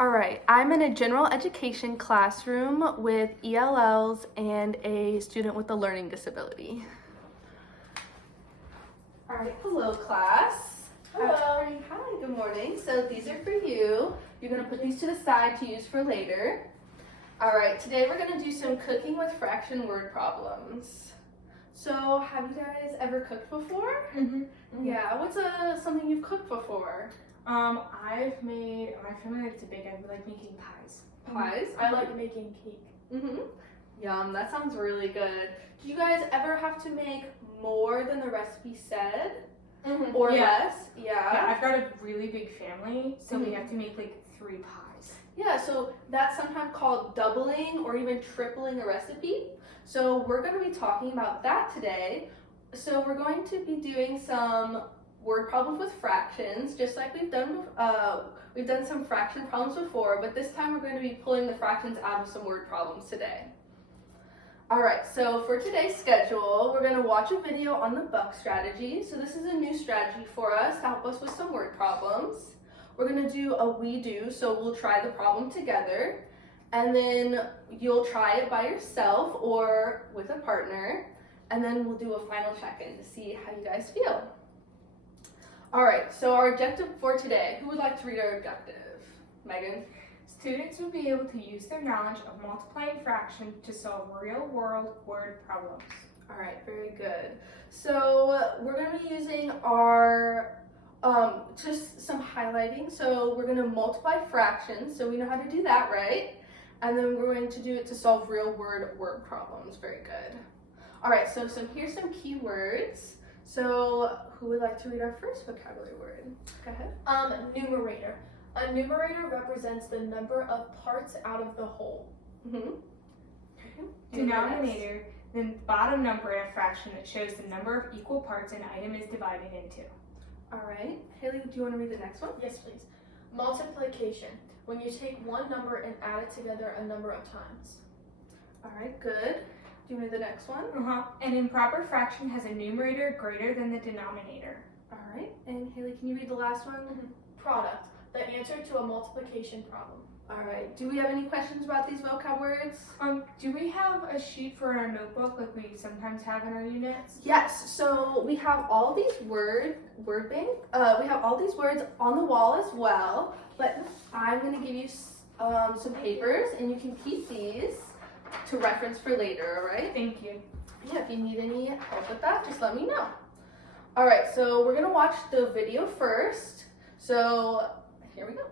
All right, I'm in a general education classroom with ELLs and a student with a learning disability. All right, hello class. Hello. Hi, good morning. So these are for you. You're gonna put these to the side to use for later. All right, today we're gonna do some cooking with fraction word problems. So have you guys ever cooked before? Yeah, what's something you've cooked before? I've made, my family likes to bake, I like making pies. Pies? I like making cake. Yum, that sounds really good. Did you guys ever have to make more than the recipe said? Or Yeah. less? Yeah, I've got a really big family, so we have to make like 3 pies. Yeah, so that's sometimes called doubling or even tripling a recipe. So we're going to be talking about that today. So we're going to be doing some word problems with fractions, just like we've done some fraction problems before, but this time we're going to be pulling the fractions out of some word problems today. All right, so for today's schedule, we're going to watch a video on the buck strategy. So this is a new strategy for us to help us with some word problems. We're going to do a we do, so we'll try the problem together, and then you'll try it by yourself or with a partner, and then we'll do a final check-in to see how you guys feel. All right, so our objective for today, who would like to read our objective? Megan? Students would be able to use their knowledge of multiplying fractions to solve real-world word problems. All right, very good. So we're going to be using our, just some highlighting. So we're going to multiply fractions, so we know how to do that, right? And then we're going to do it to solve real-world word problems. Very good. All right, so here's some key words. So who would like to read our first vocabulary word? Go ahead. Numerator. A numerator represents the number of parts out of the whole. Denominator, the bottom number in a fraction that shows the number of equal parts an item is divided into. All right. Haley, do you want to read the next one? Yes, please. Multiplication. When you take one number and add it together a number of times. All right, good. Do you want to read the next one? An improper fraction has a numerator greater than the denominator. All right. And Haley, can you read the last one? Product. The answer to a multiplication problem. All right. Do we have any questions about these vocab words? Do we have a sheet for our notebook like we sometimes have in our units? Yes. So we have all these word bank. We have all these words on the wall as well. But I'm going to give you some papers, and you can keep these to reference for later. All right? Thank you. Yeah. If you need any help with that, just let me know. All right. So we're going to watch the video first. So here we go.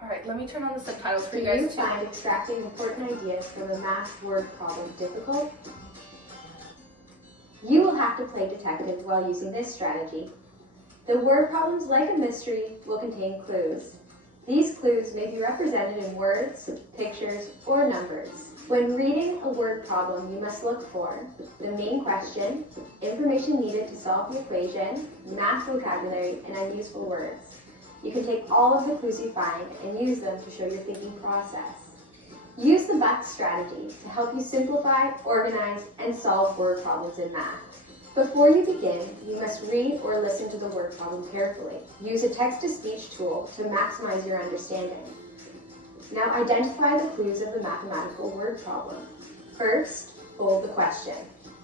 All right, let me turn on the subtitles for you guys Do you too. find extracting important ideas from a math word problem difficult? You will have to play detective while using this strategy. The word problems, like a mystery, will contain clues. These clues may be represented in words, pictures, or numbers. When reading a word problem, you must look for the main question, information needed to solve the equation, math vocabulary, and unuseful words. You can take all of the clues you find and use them to show your thinking process. Use the buck strategy to help you simplify, organize, and solve word problems in math. Before you begin, you must read or listen to the word problem carefully. Use a text-to-speech tool to maximize your understanding. Now identify the clues of the mathematical word problem. First, bold the question.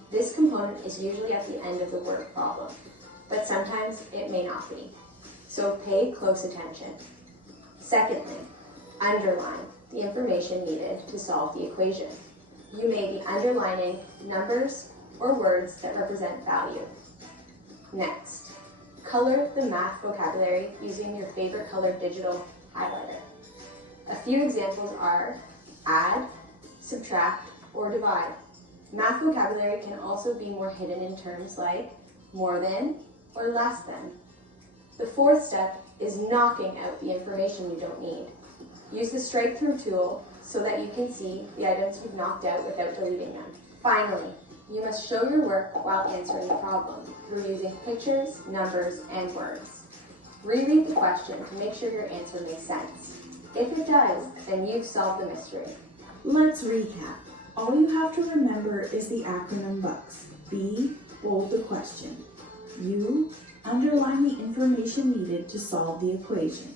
This component is usually at the end of the word problem, but sometimes it may not be. So pay close attention. Secondly, underline the information needed to solve the equation. You may be underlining numbers or words that represent value. Next, color the math vocabulary using your favorite color digital highlighter. A few examples are add, subtract, or divide. Math vocabulary can also be more hidden in terms like more than or less than. The fourth step is knocking out the information you don't need. Use the strike through tool so that you can see the items you've knocked out without deleting them. Finally, you must show your work while answering the problem through using pictures, numbers, and words. Reread the question to make sure your answer makes sense. If it does, then you've solved the mystery. Let's recap. All you have to remember is the acronym BUCKS. B, bold the question. U, underline the information needed to solve the equation.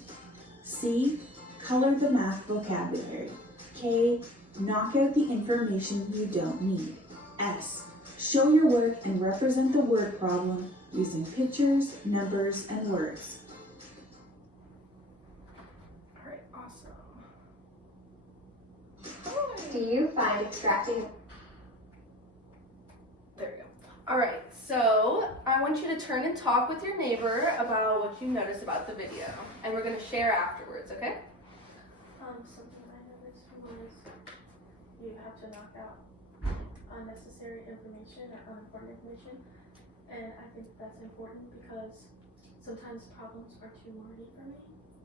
C, color the math vocabulary. K, knock out the information you don't need. S, show your work and represent the word problem using pictures, numbers, and words. Alright, awesome. Do you find extracting There we go. All right, so I want you to turn and talk with your neighbor about what you noticed about the video, and we're going to share afterwards, okay? Something I noticed was you have to knock out unnecessary information or unimportant information, and I think that's important because sometimes problems are too wordy for me,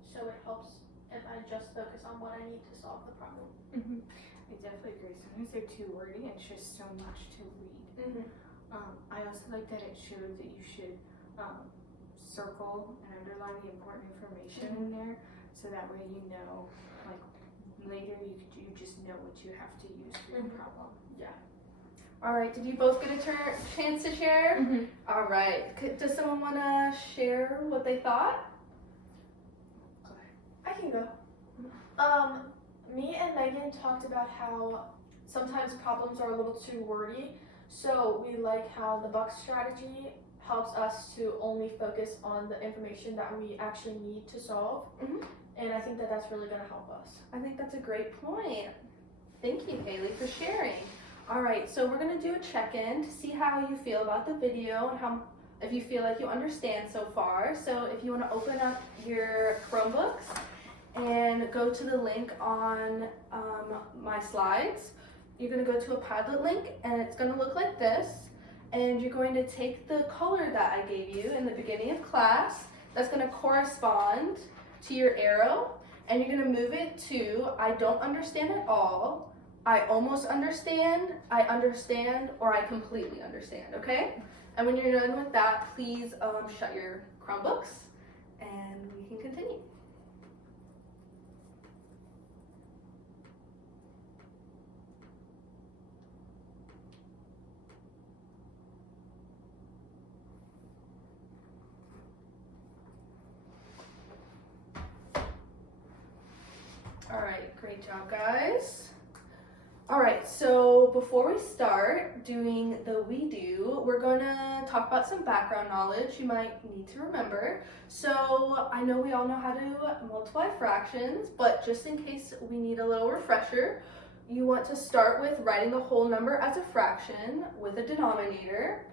so it helps if I just focus on what I need to solve the problem. I definitely agree. Sometimes they're too wordy and it's just so much to read. I also like that it showed that you should circle and underline the important information in there, so that way you know, like later you just know what you have to use for your problem. All right, did you both get a chance to share? All right, does someone want to share what they thought? I can go. Me and Megan talked about how sometimes problems are a little too wordy, so we like how the buck strategy helps us to only focus on the information that we actually need to solve, and I think that that's really going to help us. I think that's a great point. Thank you, Haley, for sharing. All right, so we're gonna do a check-in to see how you feel about the video and if you feel like you understand so far. So if you wanna open up your Chromebooks and go to the link on my slides, you're gonna go to a Padlet link and it's gonna look like this. And you're going to take the color that I gave you in the beginning of class that's gonna correspond to your arrow, and you're gonna move it to I don't understand at all, I almost understand, I understand, or I completely understand, okay? And when you're done with that, please shut your Chromebooks and we can continue. All right, great job, guys. All right, so before we start doing the we do, we're gonna talk about some background knowledge you might need to remember. So I know we all know how to multiply fractions, but just in case we need a little refresher, you want to start with writing the whole number as a fraction with a denominator.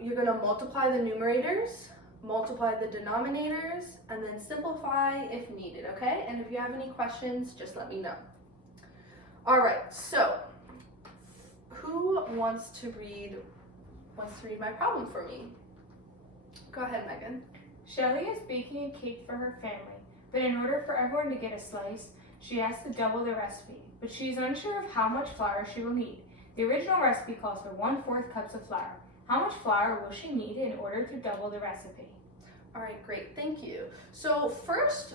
You're gonna multiply the numerators, multiply the denominators, and then simplify if needed, okay? And if you have any questions, just let me know. All right, so who wants to read my problem for me? Go ahead, Megan. Shelly is baking a cake for her family, but in order for everyone to get a slice, she has to double the recipe, but she is unsure of how much flour she will need. The original recipe calls for 1/4 cups of flour. How much flour will she need in order to double the recipe? All right, great, thank you. So first,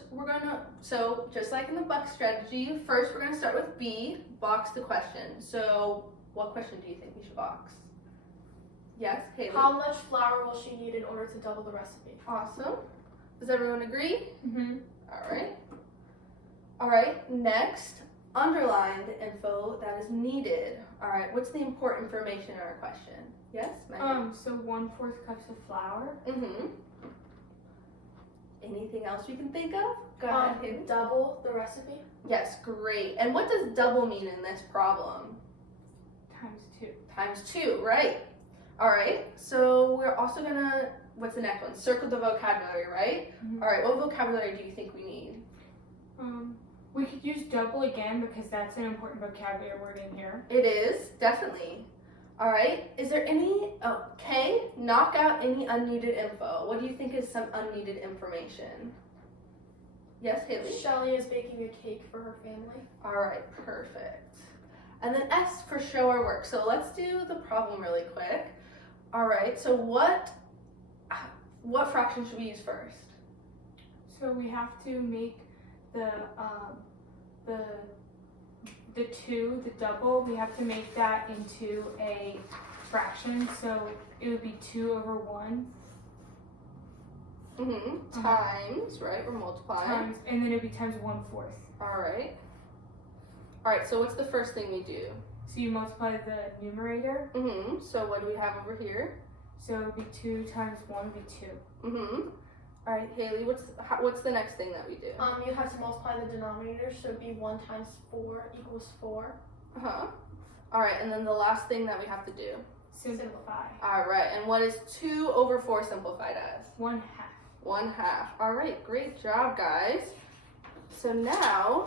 just like in the buck strategy, first we're gonna start with B, box the question. So what question do you think we should box? Yes, Haley? How much flour will she need in order to double the recipe? Awesome. Does everyone agree? Mm-hmm. All right, next, underline the info that is needed. All right, what's the important information in our question? Yes, Megan? So 1/4 cups of flour. Anything else you can think of? Go ahead, Haley. Double the recipe. Yes, great. And what does double mean in this problem? ×2. ×2, right? All right, so we're also gonna, what's the next one? Circle the vocabulary, right? Mhm. All right, what vocabulary do you think we need? We could use double again because that's an important vocabulary word in here. It is, definitely. All right, is there any, K, knock out any unneeded info. What do you think is some unneeded information? Yes, Haley? Shelly is baking a cake for her family. All right, perfect. And then S for show our work. So let's do the problem really quick. All right, so what fraction should we use first? So we have to make the 2, the double, we have to make that into a fraction. So it would be 2/1. Times, right? We're multiplying. times, and then it'd be times 1/4. Alright. Alright, so what's the first thing we do? So you multiply the numerator, So what do we have over here? so it would be 2 times 1 would be 2. Alright, Haley, what's the next thing that we do? You have to multiply the denominator, so it'd be 1 times 4 equals 4. Alright, and then the last thing that we have to do. Simplify. Alright, and what is 2 over 4 simplified as? 1/2. 1/2. Alright, great job, guys. So now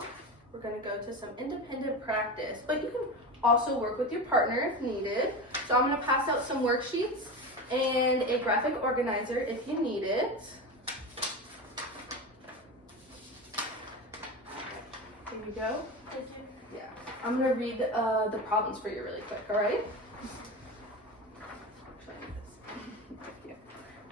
we're going to go to some independent practice, but you can also work with your partner if needed. So I'm going to pass out some worksheets and a graphic organizer if you need it. Here you go. Thank you. Yeah. I'm going to read the problems for you really quick, all right?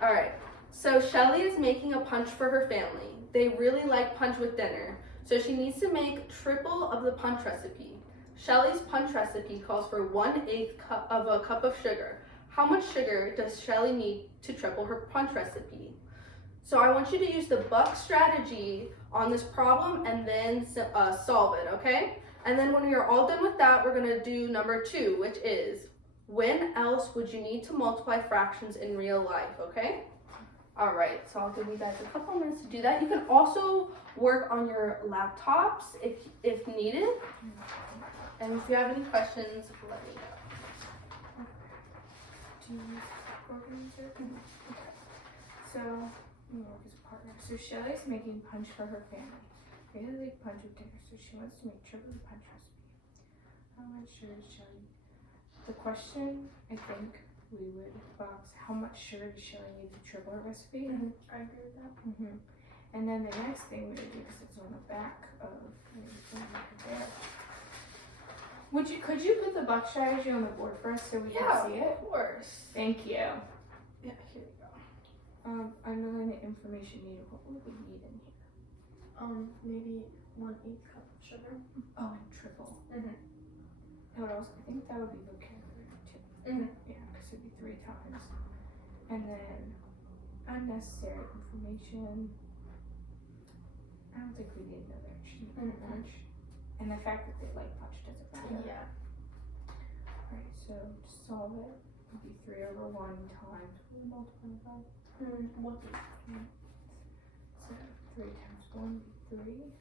All right. So Shelly is making a punch for her family. They really like punch with dinner, so she needs to make triple of the punch recipe. Shelly's punch recipe calls for 1/8 cup of a cup of sugar. How much sugar does Shelly need to triple her punch recipe? So I want you to use the buck strategy on this problem and then solve it, okay? And then when you're all done with that, we're gonna do number 2, which is, when else would you need to multiply fractions in real life, okay? All right, so I'll give you guys a couple minutes to do that. You can also work on your laptops if needed. And if you have any questions, let me know. Do you use organizer? Okay. So, let me work as a partner. So Shelly's making punch for her family. They really like punch with dinner, so she wants to make triple the punch recipe. How much sugar does Shelly? The question, I think, we would box how much sugar does Shelly need to triple her recipe? I agree with that. And then the next thing we would do, because it's on the back of there. Could you put the buck strategy on the board for us so we can see it? Of course. Thank you. Yeah, here you go. Underline the information needed. What would we need in here? Maybe 1/8 cup of sugar. Oh, and triple. What else? I think that would be vocabulary too. Yeah, because it'd be 3 times. And then unnecessary information. I don't think we need another extra punch. And the fact that they like punch doesn't matter. Yeah. Alright, so to solve it, it would be 3 over 1 times. What would multiply by? 1. So 3 times 1 would be 3.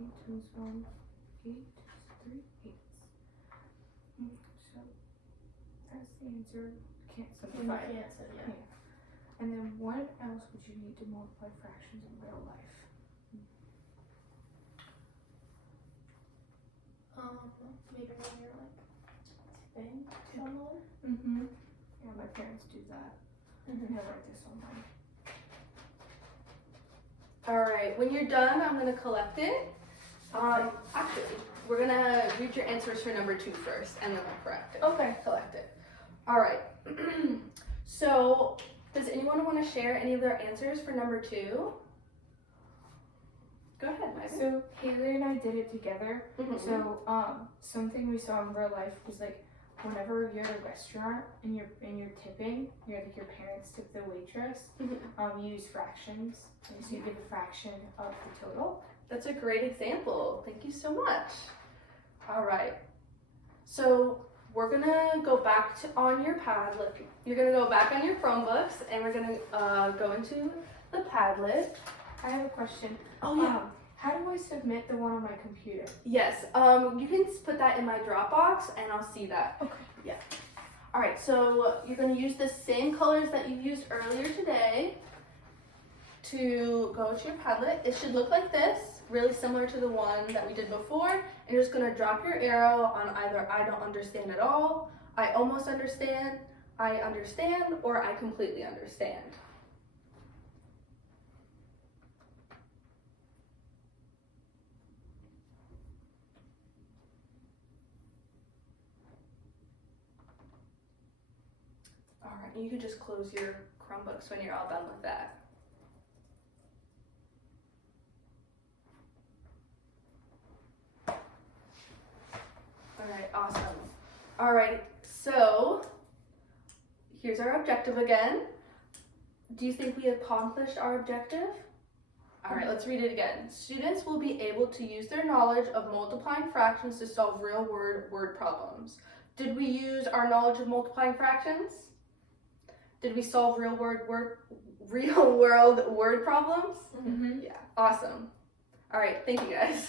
8 times 1, 8. 3 eighths. So that's the answer. Can't simplify it. Can't say, yeah. And then what else would you need to multiply fractions in real life? Maybe when you're like spinning somewhere. Yeah, my parents do that. I write this on mine. All right, when you're done, I'm gonna collect it. Actually, we're gonna read your answers for number 2 first, and then we'll correct it. Okay. Collect it. All right. So, does anyone want to share any of their answers for number 2? Go ahead, Megan. So Haley and I did it together. So something we saw in real life was like whenever you're at a restaurant and you're tipping, your parents tip the waitress. You use fractions, and so you get a fraction of the total. That's a great example. Thank you so much. All right. So we're gonna go back on your Padlet. You're gonna go back on your Chromebooks, and we're gonna go into the Padlet. I have a question. Oh yeah. How do I submit the one on my computer? Yes. You can put that in my Dropbox, and I'll see that. Okay. Yeah. All right. So you're gonna use the same colors that you used earlier today to go to your Padlet. It should look like this, really similar to the one that we did before. And you're just gonna drop your arrow on either I don't understand at all, I almost understand, I understand, or I completely understand. All right, you can just close your Chromebooks when you're all done with that. All right, awesome. All right, so here's our objective again. Do you think we accomplished our objective? All right, let's read it again. Students will be able to use their knowledge of multiplying fractions to solve real-world word problems. Did we use our knowledge of multiplying fractions? Did we solve real-world word problems? Mm-hmm. Yeah, awesome. All right, thank you guys.